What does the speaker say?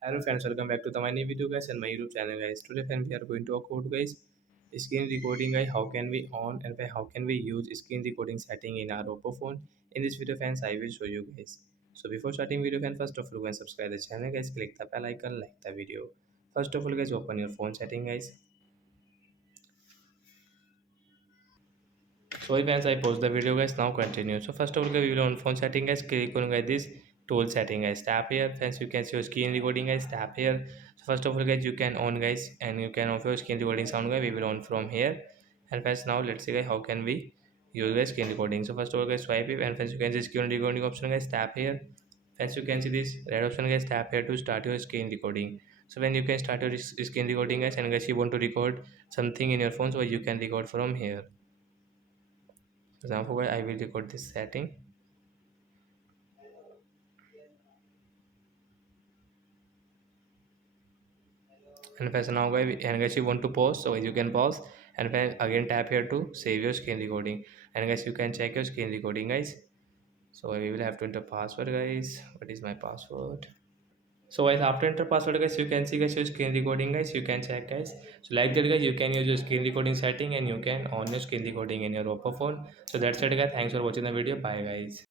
Hello friends, welcome back to the my new video guys and my YouTube channel guys. Today friends we are going to talk about guys screen recording guys. How can we on and how can we use screen recording setting in our Oppo phone? In this video friends I will show you guys. So before starting video friends, first of all go and subscribe the channel guys. Click the bell icon, like the video. First of all guys, open your phone setting guys. So if as I pause the video guys, now continue. So first of all guys, we will on phone setting guys, click on guys this tool setting guys, tap here. Friends, you can see your screen recording guys, tap here. So first of all guys, you can on guys and you can off your screen recording sound guys. We will on from here. And friends, now let's see guys how can we use guys screen recording. So first of all guys, swipe it and friends, you can see screen recording option guys, tap here. Friends, you can see this red option guys, tap here to start your screen recording. So when you can start your screen recording guys, and guys you want to record something in your phone, so you can record from here. For example, I will record this setting. And first now guys, and guys you want to pause, so you can pause and then again tap here to save your screen recording. And guys you can check your screen recording guys. So we will have to enter password guys. What is my password? So guys, after enter password guys, you can see guys your screen recording guys. You can check guys. So like that guys, you can use your screen recording setting and you can on your screen recording in your Oppo phone. So that's it guys. Thanks for watching the video. Bye guys.